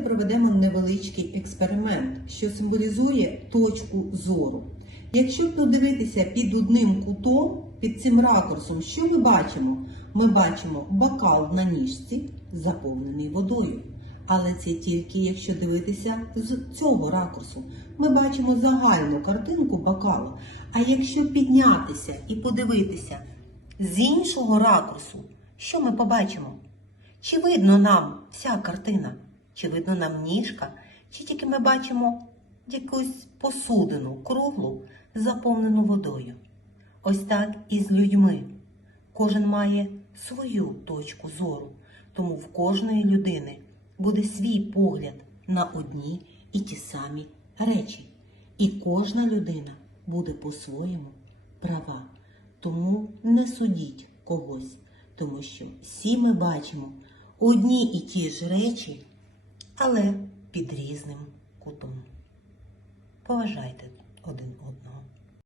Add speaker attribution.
Speaker 1: давайте проведемо невеличкий експеримент, що символізує точку зору. Якщо подивитися під одним кутом, під цим ракурсом, що ми бачимо? Ми бачимо бокал на ніжці, заповнений водою. Але це тільки якщо дивитися з цього ракурсу. Ми бачимо загальну картинку бокалу. А якщо піднятися і подивитися з іншого ракурсу, що ми побачимо? Чи видно нам вся картина? Чи видно нам ніжка? Чи тільки ми бачимо якусь посудину круглу, заповнену водою? Ось так і з людьми. Кожен має свою точку зору, тому в кожної людини буде свій погляд на одні і ті самі речі. І кожна людина буде по-своєму права. Тому не судіть когось, тому що всі ми бачимо одні і ті ж речі, але під різним кутом. Поважайте один одного.